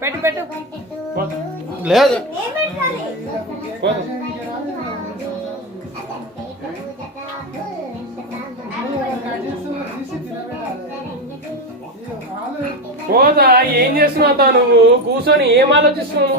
పెట్టు పెట్టు. లేదు. ఏం పెట్టాలి పోదా ఏం చేస్తున్నావు తా నువ్వు? కూర్చొని ఏం ఆలోచిస్తున్నావు?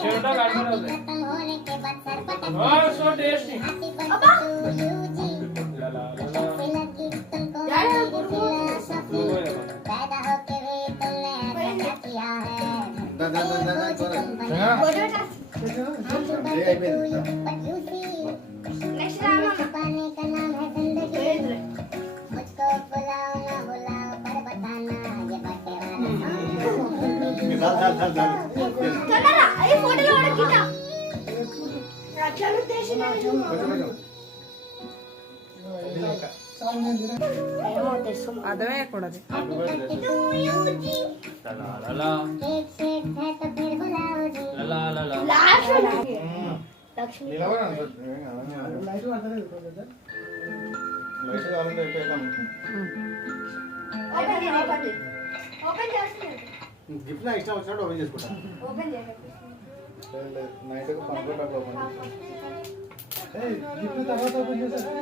छोटा काट कर होते हाँ सो टेस्टी अबा ला ला ला यार हम गुरु पैदा होते हुए तुमने ऐसा किया है दा दा दा दा बोलो ना ये आई पे అర్థమే కూడదు లా, లా, లా. లా, లా, లా, లా. లాస్ట్ లక్ష్మి ఓపెన్ చేయి, ఓపెన్ చేయి. ఓపెన్ చేస్తున్నాడు గిఫ్ట్ నా ఇష్టం వచ్చినట్టు ఓపెన్ చేసుకుంటా. ఓపెన్ చేయండి నైట్ పనుకోవడానికి ఓపెన్ గిఫ్ట్ తర్వాత ఓపెన్ చేశారు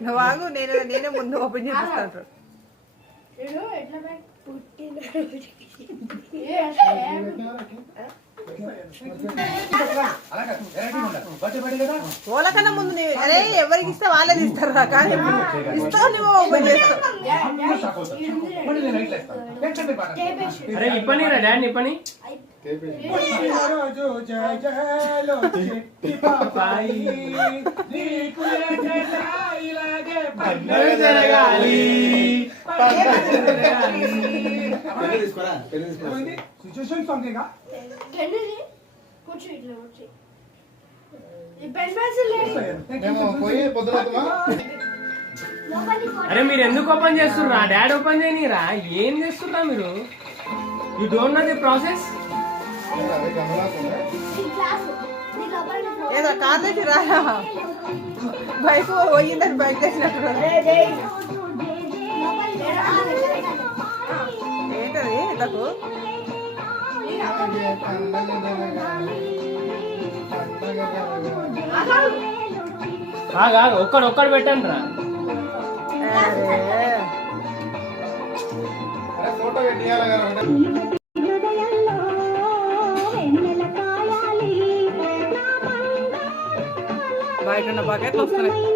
నువ్వు ఆగు నేను నేనే ముందు ఓపెన్ చేపిస్తాను నేను ఎట్లా పుట్టిన కన్నా ముందు అరే ఎవరికి ఇస్తే వాళ్ళే తీస్తారు రా కానీ ఇస్తావు నువ్వు ఓపెన్ చేస్తావు ఇప్పని రా డాడీ ఇప్పని రోజు జయ పండుగ జరగాలి కూర్చో ఇట్లా కూర్చో. అరే మీరు ఎందుకు ఓపెన్ చేస్తుర్రా? డాడీ ఓపెన్ చేయనిరా? ఏం చేస్తుర్రా మీరు? You don't know the process ఏదో కార్లోకి రారా బైక్ పోయిందని బైక్ చేసినట్టు. ఏంటది ఇంతకు? ఒక్కడు ఒక్కడు పెట్టండి రా. ఫోటో బయట ఉన్న బకెట్లు వస్తున్నాయి?